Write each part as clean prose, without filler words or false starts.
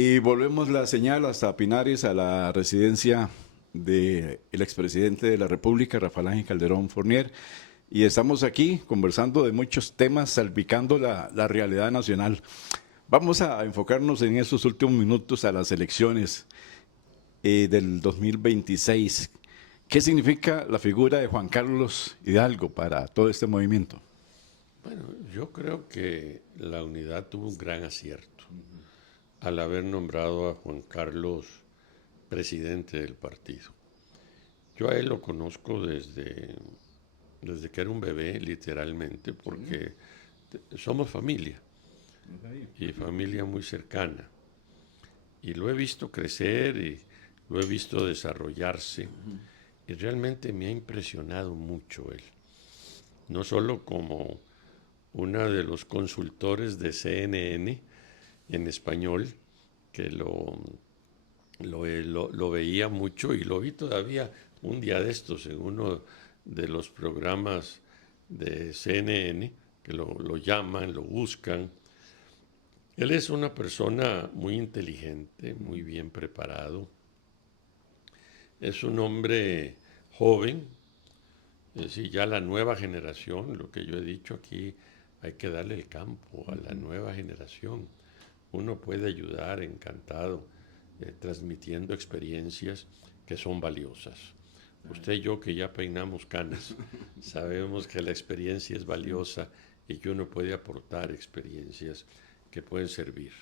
Y volvemos la señal hasta Pinares, a la residencia del expresidente de la República, Rafael Ángel Calderón Fournier. Y estamos aquí conversando de muchos temas, salpicando la realidad nacional. Vamos a enfocarnos en estos últimos minutos a las elecciones del 2026. ¿Qué significa la figura de Juan Carlos Hidalgo para todo este movimiento? Bueno, yo creo que la unidad tuvo un gran acierto al haber nombrado a Juan Carlos presidente del partido. Yo a él lo conozco desde que era un bebé, literalmente, porque somos familia y familia muy cercana. Y lo he visto crecer y lo he visto desarrollarse y realmente me ha impresionado mucho él. No solo como uno de los consultores de CNN en español, que lo veía mucho y lo vi todavía un día de estos en uno de los programas de CNN, que lo llaman, lo buscan. Él es una persona muy inteligente, muy bien preparado. Es un hombre joven, es decir, ya la nueva generación, lo que yo he dicho aquí, hay que darle el campo a la nueva generación. Uno puede ayudar, encantado, transmitiendo experiencias que son valiosas. Usted y yo que ya peinamos canas, sabemos que la experiencia es valiosa y que uno puede aportar experiencias que pueden servir.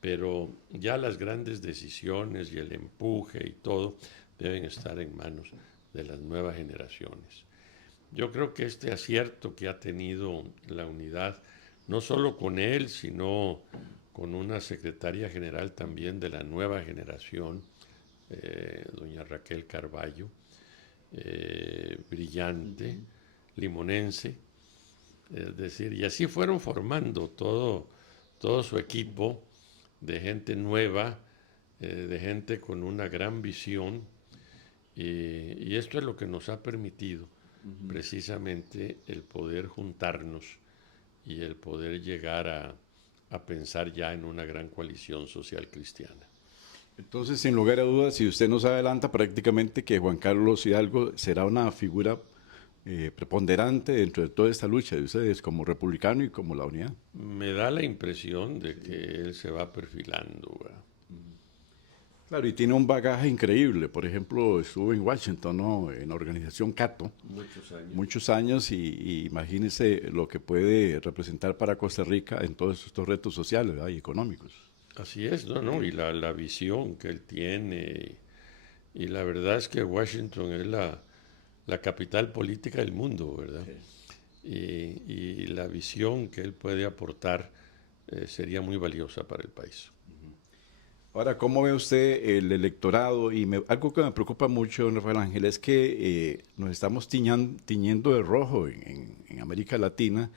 Pero ya las grandes decisiones y el empuje y todo deben estar en manos de las nuevas generaciones. Yo creo que este acierto que ha tenido la unidad, no solo con él, sino con una secretaria general también de la nueva generación, doña Raquel Carballo, brillante, limonense, es decir, y así fueron formando todo su equipo de gente nueva, de gente con una gran visión, y esto es lo que nos ha permitido precisamente el poder juntarnos y el poder llegar a pensar ya en una gran coalición social cristiana. Entonces, sin lugar a dudas, si usted nos adelanta prácticamente que Juan Carlos Hidalgo será una figura preponderante dentro de toda esta lucha de ustedes como republicano y como la unidad. Me da la impresión de que él se va perfilando, ¿verdad? Claro, y tiene un bagaje increíble. Por ejemplo, estuvo en Washington, ¿no? En la organización Cato, Muchos años. muchos años y imagínese lo que puede representar para Costa Rica en todos estos retos sociales, ¿verdad? Y económicos. Así es, ¿no? ¿No? Y la visión que él tiene. Y la verdad es que Washington es la capital política del mundo, ¿verdad? Sí. Y la visión que él puede aportar sería muy valiosa para el país. Ahora, ¿cómo ve usted el electorado? Algo que me preocupa mucho, don Rafael Ángel, es que nos estamos tiñendo de rojo en América Latina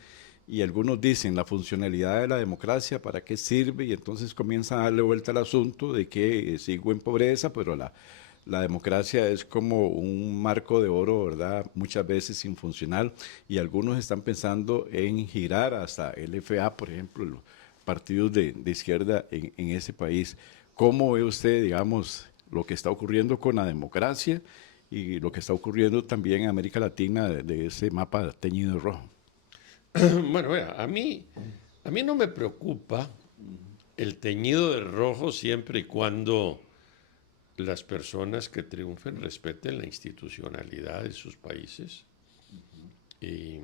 y algunos dicen la funcionalidad de la democracia, ¿para qué sirve? Y entonces comienzan a darle vuelta al asunto de que sigo en pobreza, pero la democracia es como un marco de oro, ¿verdad? Muchas veces infuncional y algunos están pensando en girar hasta el FA, por ejemplo, los partidos de izquierda en ese país. ¿Cómo ve usted, digamos, lo que está ocurriendo con la democracia y lo que está ocurriendo también en América Latina de ese mapa teñido de rojo? Bueno, vea, a mí no me preocupa el teñido de rojo siempre y cuando las personas que triunfen respeten la institucionalidad de sus países. Y,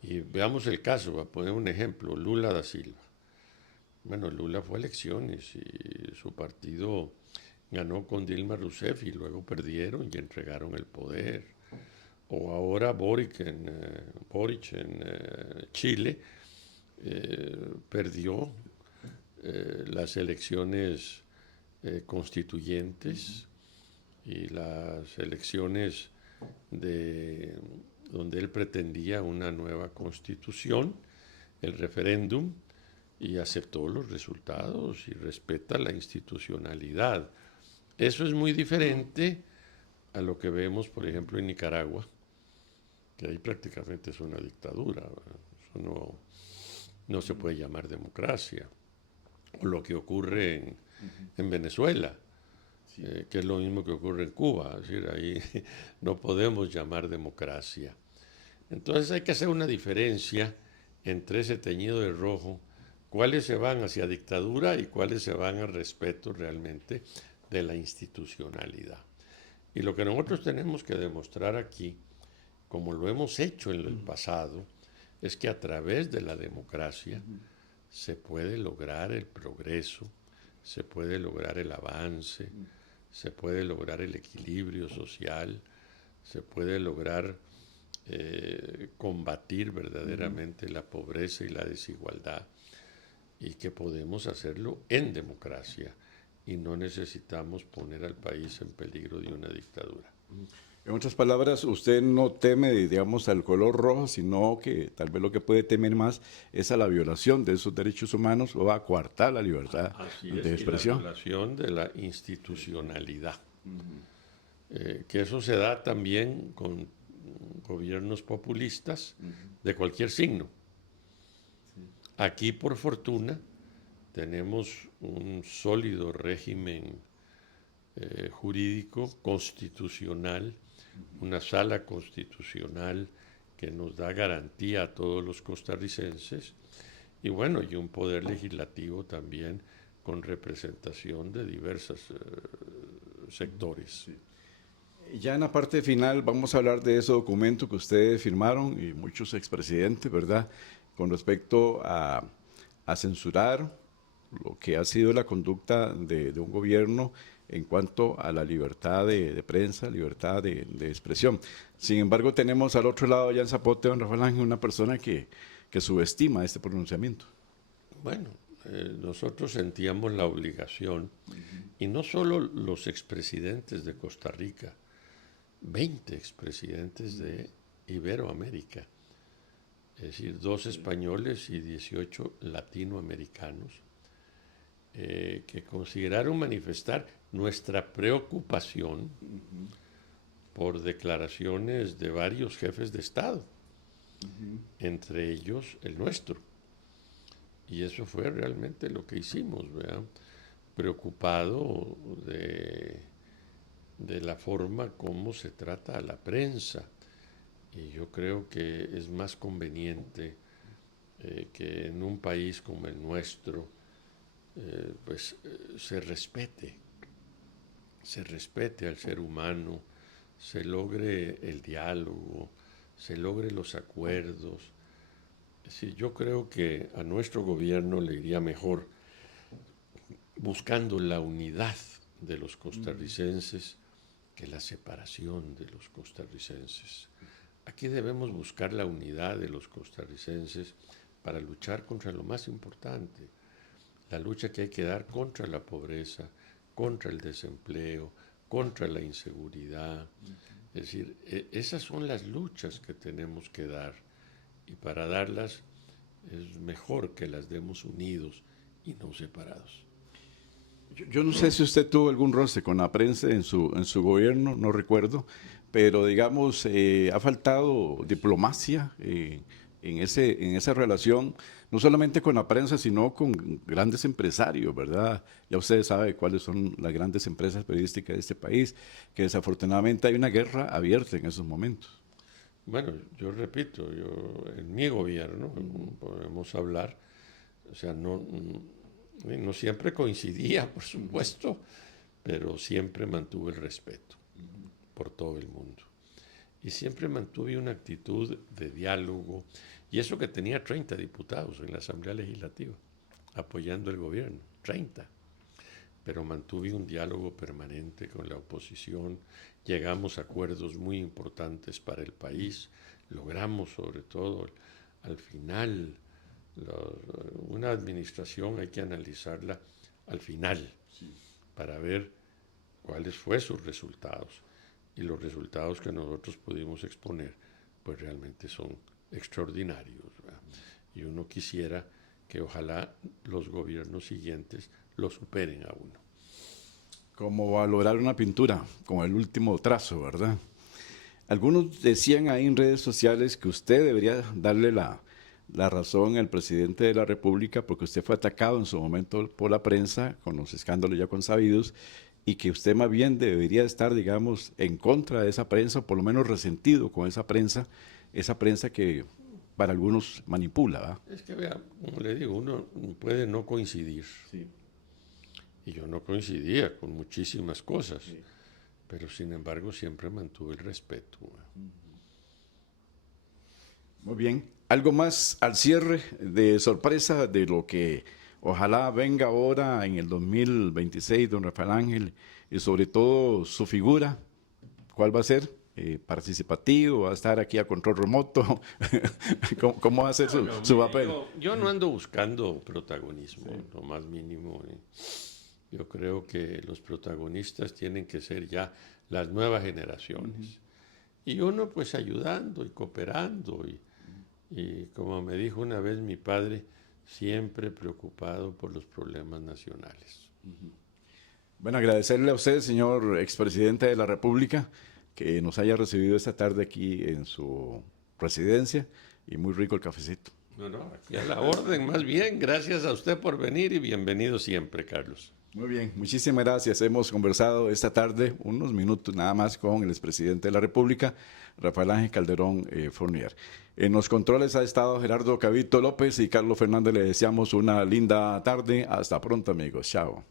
y veamos el caso, voy a poner un ejemplo, Lula da Silva. Bueno, Lula fue a elecciones y su partido ganó con Dilma Rousseff y luego perdieron y entregaron el poder. O ahora Boric en Chile perdió las elecciones constituyentes y las elecciones de donde él pretendía una nueva constitución, el referéndum, y aceptó los resultados y respeta la institucionalidad. Eso es muy diferente a lo que vemos, por ejemplo, en Nicaragua, que ahí prácticamente es una dictadura. ¿Verdad? Eso no se puede llamar democracia. o lo que ocurre en Venezuela, que es lo mismo que ocurre en Cuba. Es decir, ahí no podemos llamar democracia. Entonces hay que hacer una diferencia entre ese teñido de rojo, cuáles se van hacia dictadura y cuáles se van al respeto realmente de la institucionalidad. Y lo que nosotros tenemos que demostrar aquí, como lo hemos hecho en el pasado, es que a través de la democracia se puede lograr el progreso, se puede lograr el avance, se puede lograr el equilibrio social, se puede lograr combatir verdaderamente la pobreza y la desigualdad, y que podemos hacerlo en democracia y no necesitamos poner al país en peligro de una dictadura. En otras palabras, usted no teme, digamos, al color rojo, sino que tal vez lo que puede temer más es a la violación de esos derechos humanos o a coartar la libertad de expresión. Y la violación de la institucionalidad. Que eso se da también con gobiernos populistas de cualquier signo. Aquí, por fortuna, tenemos un sólido régimen jurídico, constitucional, una sala constitucional que nos da garantía a todos los costarricenses, y bueno, y un poder legislativo también con representación de diversos sectores. Sí. Ya en la parte final vamos a hablar de ese documento que ustedes firmaron y muchos expresidentes, ¿verdad? Con respecto a censurar lo que ha sido la conducta de un gobierno en cuanto a la libertad de prensa, libertad de expresión. Sin embargo, tenemos al otro lado, allá en Zapote, don Rafael Ángel, una persona que subestima este pronunciamiento. Bueno, nosotros sentíamos la obligación, y no solo los expresidentes de Costa Rica, 20 expresidentes de Iberoamérica, es decir, 2 españoles y 18 latinoamericanos, que consideraron manifestar nuestra preocupación por declaraciones de varios jefes de Estado, entre ellos el nuestro. Y eso fue realmente lo que hicimos, ¿verdad? Preocupado de la forma como se trata a la prensa. Y yo creo que es más conveniente que en un país como el nuestro se respete al ser humano, se logre el diálogo, se logre los acuerdos. Es decir, yo creo que a nuestro gobierno le iría mejor buscando la unidad de los costarricenses que la separación de los costarricenses. Aquí debemos buscar la unidad de los costarricenses para luchar contra lo más importante, la lucha que hay que dar contra la pobreza, contra el desempleo, contra la inseguridad. Es decir, esas son las luchas que tenemos que dar, y para darlas es mejor que las demos unidos y no separados. Yo no sé si usted tuvo algún roce con la prensa en su gobierno, no recuerdo, pero digamos, ha faltado diplomacia en esa relación, no solamente con la prensa, sino con grandes empresarios, ¿verdad? Ya ustedes saben cuáles son las grandes empresas periodísticas de este país, que desafortunadamente hay una guerra abierta en esos momentos. Bueno, yo repito, en mi gobierno, podemos hablar, o sea, no siempre coincidía, por supuesto, pero siempre mantuve el respeto por todo el mundo. Y siempre mantuve una actitud de diálogo, y eso que tenía 30 diputados en la Asamblea Legislativa, apoyando el gobierno, 30. Pero mantuve un diálogo permanente con la oposición, llegamos a acuerdos muy importantes para el país, logramos sobre todo al final. Una administración hay que analizarla al final, sí, para ver cuáles fueron sus resultados, y los resultados que nosotros pudimos exponer pues realmente son extraordinarios, ¿verdad? Y uno quisiera que ojalá los gobiernos siguientes lo superen a uno. Como valorar una pintura con el último trazo, ¿verdad? Algunos decían ahí en redes sociales que usted debería darle la la razón al presidente de la República, porque usted fue atacado en su momento por la prensa, con los escándalos ya consabidos, y que usted más bien debería estar, digamos, en contra de esa prensa, o por lo menos resentido con esa prensa que para algunos manipula, ¿verdad? Es que vea, como le digo, uno puede no coincidir. Sí. Y yo no coincidía con muchísimas cosas, pero sin embargo siempre mantuve el respeto. Muy bien. ¿Algo más al cierre de sorpresa de lo que ojalá venga ahora en el 2026, don Rafael Ángel, y sobre todo su figura? ¿Cuál va a ser? ¿Participativo? ¿Va a estar aquí a control remoto? ¿Cómo va a ser su papel? Yo no ando buscando protagonismo, lo más mínimo. Yo creo que los protagonistas tienen que ser ya las nuevas generaciones. Y uno pues ayudando y cooperando y como me dijo una vez mi padre, siempre preocupado por los problemas nacionales. Bueno, agradecerle a usted, señor expresidente de la República, que nos haya recibido esta tarde aquí en su residencia y muy rico el cafecito. No, aquí a la orden, más bien. Gracias a usted por venir y bienvenido siempre, Carlos. Muy bien, muchísimas gracias. Hemos conversado esta tarde unos minutos nada más con el expresidente de la República, Rafael Ángel Calderón Fournier. En los controles ha estado Gerardo Cavito López y Carlos Fernández. Le deseamos una linda tarde. Hasta pronto, amigos. Chao.